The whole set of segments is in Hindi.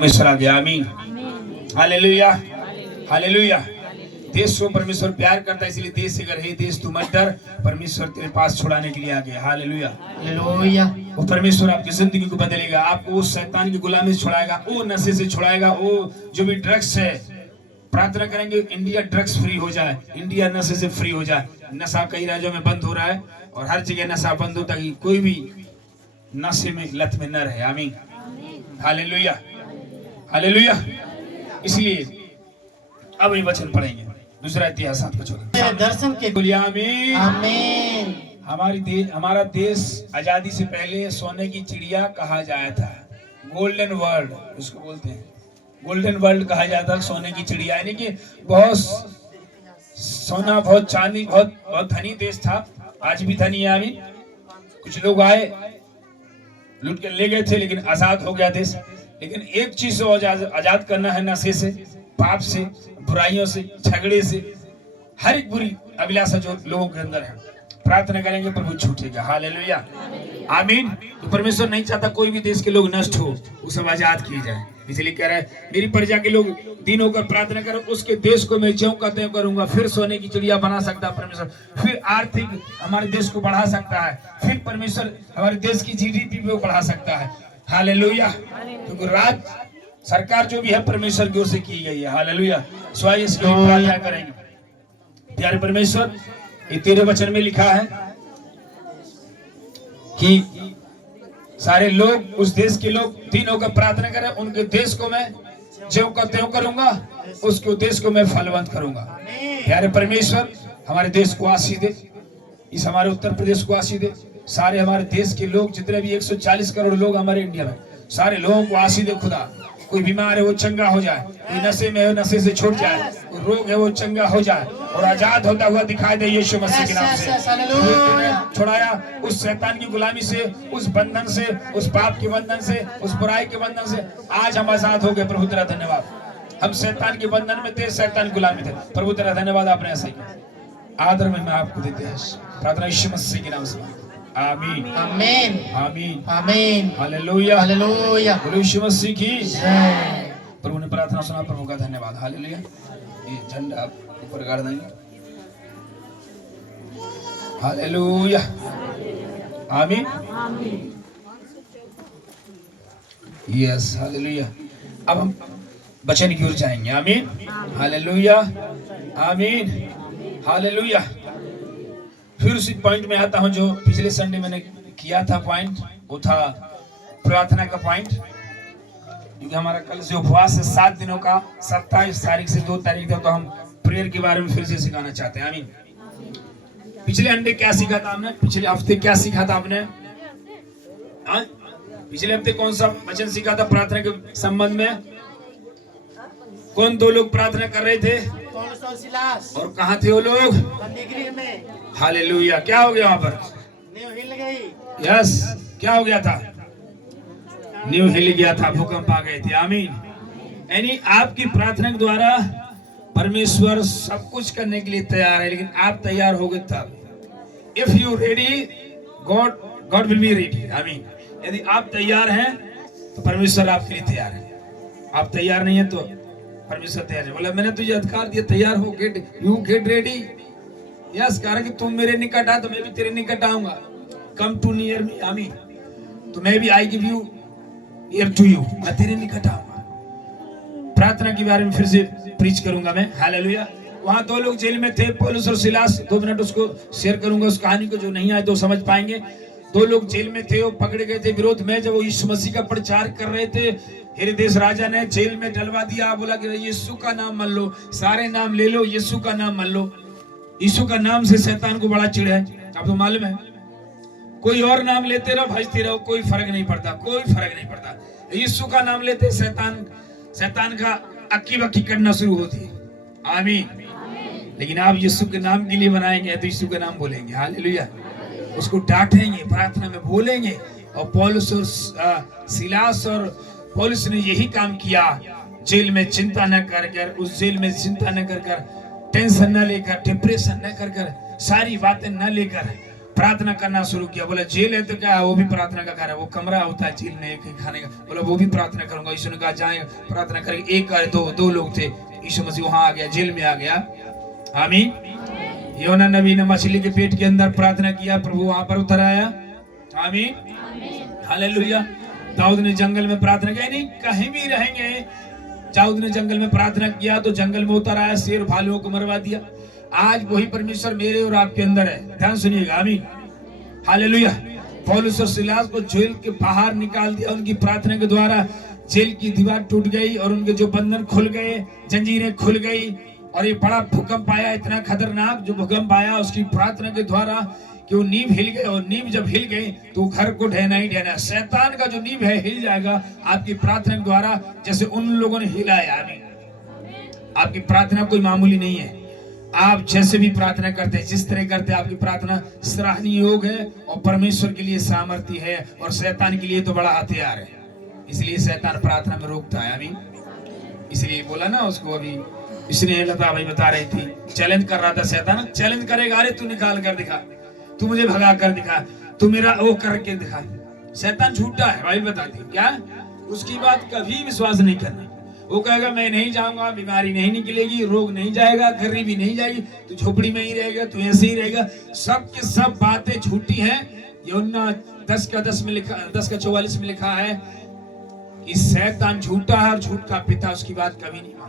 परमेश्वर आ गया। आमीन, हालेलुया, हालेलुया। देश को परमेश्वर प्यार करता है, इसलिए देश से अगर हे देश तू मत डर, परमेश्वर तेरे पास छुड़ाने के लिए आ गया। Hallelujah, hallelujah. वो परमेश्वर आपकी जिंदगी को बदलेगा, आपको उस शैतान की गुलामी से छुड़ाएगा, वो नशे से छुड़ाएगा, वो जो भी ड्रग्स है। प्रार्थना करेंगे इंडिया ड्रग्स फ्री हो जाए, इंडिया नशे से फ्री हो जाए। नशा कई राज्यों में बंद हो रहा है और हर जगह नशा बंद होता है, कोई भी नशे में लत में न रहे। आमीन, हालेलुया, हालेलुया। इसलिए अब ये वचन पढ़ेंगे, दूसरा इतिहास 7 दर्शन के आमीन, आमीन। हमारा देश आजादी से पहले सोने की चिड़िया कहा जाया था, गोल्डन वर्ल्ड उसको बोलते हैं, गोल्डन वर्ल्ड कहा जाता है, सोने की चिड़िया। यानी कि बहुत सोना, बहुत चांदी, बहुत धनी देश था, आज भी धनी है। आमीन। कुछ लोग आए लूट के ले गए थे, लेकिन आजाद हो गया देश। लेकिन एक चीज को आजाद करना है, नशे से, पाप से, बुराइयों से, झगड़े से, हर एक बुरी अभिलाषा जो लोगों के अंदर है। प्रार्थना करेंगे प्रभु छूटेगा। हालेलुया, आमीन। तो परमेश्वर नहीं चाहता कोई भी देश के लोग नष्ट हो, वो सब आजाद किए जाए। इसलिए कह रहा है मेरी प्रजा के लोग दिन होकर प्रार्थना करो, उसके देश को मैं ज्यों का त्यों करूंगा। फिर सोने की चिड़िया बना सकता है परमेश्वर, फिर आर्थिक हमारे देश को बढ़ा सकता है, फिर परमेश्वर हमारे देश की जीडीपी को बढ़ा सकता है। हालेलुया। क्योंकि राज सरकार जो भी है परमेश्वर की ओर से की गई है। हालेलुया। स्वाय इसकी प्रार्थना करेंगे। प्यारे परमेश्वर, ये तेरे वचन में लिखा है कि सारे लोग, उस देश के लोग दिन होकर प्रार्थना करें, उनके देश को मैं ज्यों का त्यों करूंगा, उसके देश को मैं फलवंत करूंगा। प्यारे परमेश्वर, हमारे देश को आशीष दे, इस हमारे उत्तर प्रदेश को आशीष दे, सारे हमारे देश के लोग जितने भी 140 करोड़ लोग हमारे इंडिया में, सारे लोगों को आशीष दे खुदा। कोई बीमार है वो चंगा हो जाए, कोई नशे में है नशे से छूट जाए, कोई रोग है वो चंगा हो जाए और आजाद होता हुआ दिखाई दे यीशु मसीह के नाम से। छुड़ाया उस शैतान की गुलामी से, उस बंधन से, उस पाप के बंधन से, उस बुराई के बंधन से। आज हम आजाद हो गए। प्रभु तेरा धन्यवाद। हम शैतान के बंधन में थे, शैतान गुलामी थे। प्रभु तेरा धन्यवाद, आपने ऐसा किया। आदर में मैं आपको देते हैं। प्रार्थना यीशु मसीह के नाम से। आमीन, आमीन, आमीन, आमीन। Hallelujah, hallelujah. यीशु मसीह की जय। प्रभु ने प्रार्थना सुना, प्रभु का धन्यवाद। हालेलुया। ये झंडा आप ऊपर गाड़ देंगे। हालेलुया, आमीन, यस, हालेलुया। अब हम वचन की ओर जाएंगे। आमीन, हालेलुया, आमीन, हालेलुया। फिर उसी पॉइंट में आता हूं जो पिछले संडे मैंने किया था पॉइंट, वो था प्रार्थना का पॉइंट। क्योंकि हमारा कल से उपवास है 7 दिनों का, 27 तारीख से 2 तारीख तक, तो हम प्रेयर के बारे में फिर से सिखाना चाहते हैं। आमीन। पिछले अंडे क्या सीखा था हमने? पिछले हफ्ते क्या सीखा था आपने? पिछले हफ्ते कौन सा वचन सीखा था प्रार्थना के संबंध में? कौन 2 लोग प्रार्थना कर रहे थे और कहाँ थे वो लोग? में। हालेलुया। क्या हो गया वहां पर? नींव हिल गई। यस, क्या हो गया था? नींव हिल गया था, भूकंप आ गए थे। आमीन। यानी आपकी प्रार्थना के द्वारा परमेश्वर सब कुछ करने के लिए तैयार है, लेकिन आप तैयार हो गए तब। If you ready, God will be ready. आमीन। यदि आप तैयार हैं तो परमेश्वर आपके लिए तैयार है। आप तैयार नहीं है तो परमेश्वर तैयार है। बोला मैंने तुझे अधिकार दिया, तैयार हो, गेट रेडी। यस, कारण कि तुम मेरे निकट आ तो मैं भी तेरे निकट आऊंगा। Come to near me. आमीन। तो मैं भी I give you ear to you, मैं तेरे निकट आऊंगा। प्रार्थना के बारे में फिर से प्रीच करूंगा मैं। हालेलुया। वहां 2 लोग जेल में थे, पौलुस और सिलास। 2 मिनट उसको शेयर करूंगा, उस कहानी को, जो नहीं आए तो समझ पाएंगे। 2 लोग जेल में थे, वो पकड़े गए थे विरोध में, जब वो यीशु मसीह का प्रचार कर रहे थे। हेरोदेस राजा ने जेल में डलवा दिया, बोला कि यीशु का नाम मान लो, सारे नाम ले लो, यीशु का नाम मान लो। यीशु का नाम से शैतान को बड़ा चिढ़ है, आपको मालूम है। कोई और नाम लेते रहो, भजते रहो, कोई फर्क नहीं पड़ता, कोई फर्क नहीं पड़ता। यीशु का नाम लेते शैतान का अक्की बक्की करना शुरू होती है। आमीन। लेकिन आप यीशु के नाम के लिए बनाएंगे तो यीशु का नाम बोलेंगे। हालेलुया। उसको डांटेंगे, प्रार्थना में बोलेंगे। और पौलुस और सिलास और पौलुस ने यही काम किया। जेल में चिंता न कर, उस जेल में चिंता न कर, टेंशन न लेकर, डिप्रेशन न कर, सारी बातें न लेकर प्रार्थना करना शुरू किया। बोला जेल है तो क्या, वो भी प्रार्थना का घर है, वो कमरा होता है जेल में एक खाने का। बोला वो भी प्रार्थना करूंगा। यीशु ने कहा जाए प्रार्थना करेंगे। एक दो लोग थे, यीशु मसीह वहां आ गया, जेल में आ गया। आमीन। योना नबी ने मछली के पेट के अंदर प्रार्थना किया, प्रभु वहां पर उतर आया। आमीन, हालेलुया। दाऊद ने जंगल में प्रार्थना किया, नहीं कहीं भी रहेंगे। दाऊद ने जंगल में प्रार्थना किया तो जंगल में उतर आया, शेर भालुओं को मरवा दिया। आज वही परमेश्वर मेरे और आपके अंदर है। ध्यान सुनिएगा। आमीन, हालेलुया। पौलुस और सिलास को जेल के बाहर निकाल दिया, उनकी प्रार्थना के द्वारा जेल की दीवार टूट गई और उनके जो बंधन खुल गए, जंजीरें खुल गई। और ये बड़ा भूकंप आया, इतना खतरनाक जो भूकंप आया उसकी प्रार्थना के द्वारा कि वो नींव हिल गए। और नींव जब हिल गई तो घर को ढहना ही ढहना। शैतान का जो नींव है हिल जाएगा आपकी प्रार्थना के द्वारा, जैसे उन लोगों ने हिलाया। आमीन। आपकी प्रार्थना कोई मामूली नहीं है। आप जैसे भी प्रार्थना करते हैं, जिस तरह करते हैं, आपकी प्रार्थना सराहनीय योग है और परमेश्वर के लिए सामर्थ्य है और शैतान के लिए तो बड़ा हथियार है। इसलिए शैतान प्रार्थना में रोकता है। आमीन। इसलिए बोला ना उसको, अभी इसने लता भाई बता रही थी, चैलेंज कर रहा था शैतान, चैलेंज करेगा, अरे तू निकाल कर दिखा, तू मुझे भगा कर दिखा, तू मेरा वो करके दिखा। शैतान झूठा है, भाई बताती क्या, उसकी बात कभी विश्वास नहीं करना। वो कहेगा मैं नहीं जाऊंगा, बीमारी नहीं निकलेगी, रोग नहीं जाएगा, गरीबी नहीं जाएगी, तू झोपड़ी में ही रहेगा, तू ऐसे ही रहेगा। सब के सब बातें झूठी हैं। यूहन्ना 10:10 में लिखा, 10:44 में लिखा है कि शैतान झूठा है और झूठ का पिता उसकी बात कभी नहीं मानता।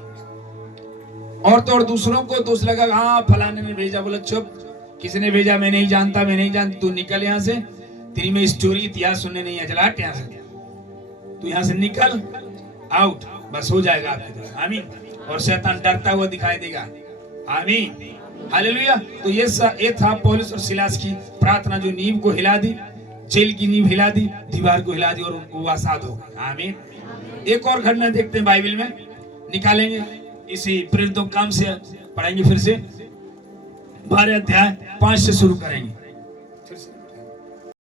और तो और दूसरों को दोष लगा, हाँ फलाने ने भेजा। बोला चुप, किसने भेजा मैं नहीं जानता, मैं नहीं जानता, तू निकल यहाँ से, तेरी में स्टोरी इतिहास सुनने नहीं है, चला हट यहाँ से, तू यहाँ से निकल, आउट, बस हो जाएगा आपकी तरफ। आमीन। और शैतान डरता हुआ दिखाई देगा। आमीन, हालेलुया। तो ये था पौलुस और सिलास की प्रार्थना, जो नींव को हिला दी, जेल की नींव हिला दी, दीवार को हिला दी और उनको आजाद हो गए। आमीन। एक और घटना देखते हैं बाइबल में, निकालेंगे इसी प्रेरितों काम से, पढ़ेंगे फिर से 12 अध्याय 5 से शुरू करेंगे।